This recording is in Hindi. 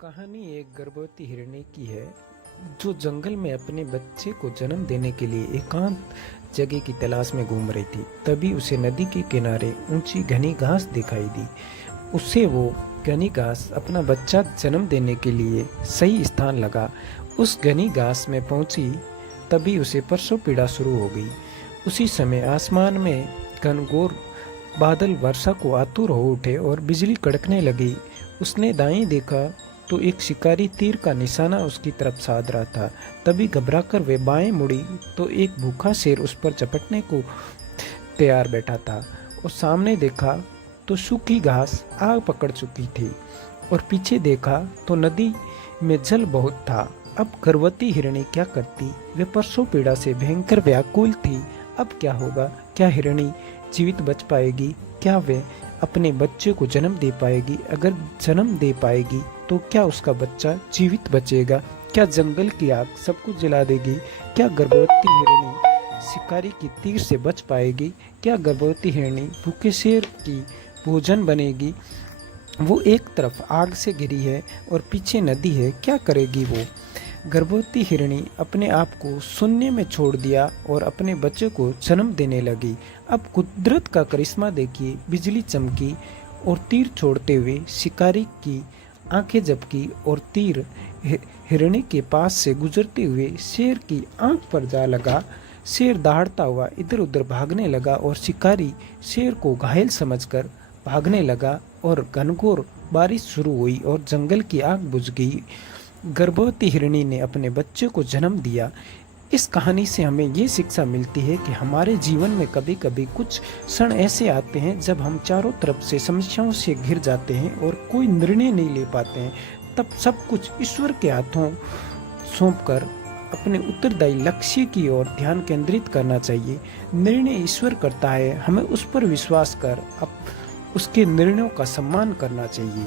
कहानी एक गर्भवती हिरनी की है जो जंगल में अपने बच्चे को जन्म देने के लिए एकांत जगह की तलाश में घूम रही थी। तभी उसे नदी के किनारे ऊंची घनी घास दिखाई दी। उसे वो घनी घास अपना बच्चा जन्म देने के लिए सही स्थान लगा। उस घनी घास में पहुंची तभी उसे प्रसव पीड़ा शुरू हो गई। उसी समय आसमान में घनघोर बादल वर्षा को आतुर हो उठे और बिजली कड़कने लगी। उसने दाएं देखा तो एक शिकारी तीर का निशाना उसकी तरफ साध रहा था। तभी घबराकर वे बाएं मुड़ी तो एक भूखा शेर उस पर झपटने को तैयार बैठा था। और सामने देखा तो सूखी घास आग पकड़ चुकी थी और पीछे देखा तो नदी में जल बहुत था। अब गर्भवती हिरणी क्या करती? वे प्रसव पीड़ा से भयंकर व्याकुल थी। अब क्या होगा? क्या हिरणी जीवित बच पाएगी? क्या वे अपने बच्चे को जन्म दे पाएगी? अगर जन्म दे पाएगी तो क्या उसका बच्चा जीवित बचेगा? क्या जंगल की आग सब कुछ जला देगी? क्या गर्भवती हिरणी शिकारी की तीर से बच पाएगी? क्या गर्भवती हिरणी भूखे शेर की भोजन बनेगी? वो एक तरफ आग से घिरी है और पीछे नदी है। क्या करेगी वो? गर्भवती हिरणी अपने आप को शून्य में छोड़ दिया और अपने बच्चे को जन्म देने लगी। अब कुदरत का करिश्मा देखिए। बिजली चमकी और तीर छोड़ते हुए शिकारी की आंखें झपकी और तीर हिरणी के पास से गुजरते हुए शेर की आंख पर जा लगा। शेर दहाड़ता हुआ इधर उधर भागने लगा और शिकारी शेर को घायल समझकर भागने लगा और घनघोर बारिश शुरू हुई और जंगल की आग बुझ गई। गर्भवती हिरणी ने अपने बच्चे को जन्म दिया। इस कहानी से हमें ये शिक्षा मिलती है कि हमारे जीवन में कभी कभी कुछ क्षण ऐसे आते हैं जब हम चारों तरफ से समस्याओं से घिर जाते हैं और कोई निर्णय नहीं ले पाते हैं। तब सब कुछ ईश्वर के हाथों सौंपकर अपने उत्तरदायी लक्ष्य की ओर ध्यान केंद्रित करना चाहिए। निर्णय ईश्वर करता है, हमें उस पर विश्वास कर अब उसके निर्णयों का सम्मान करना चाहिए।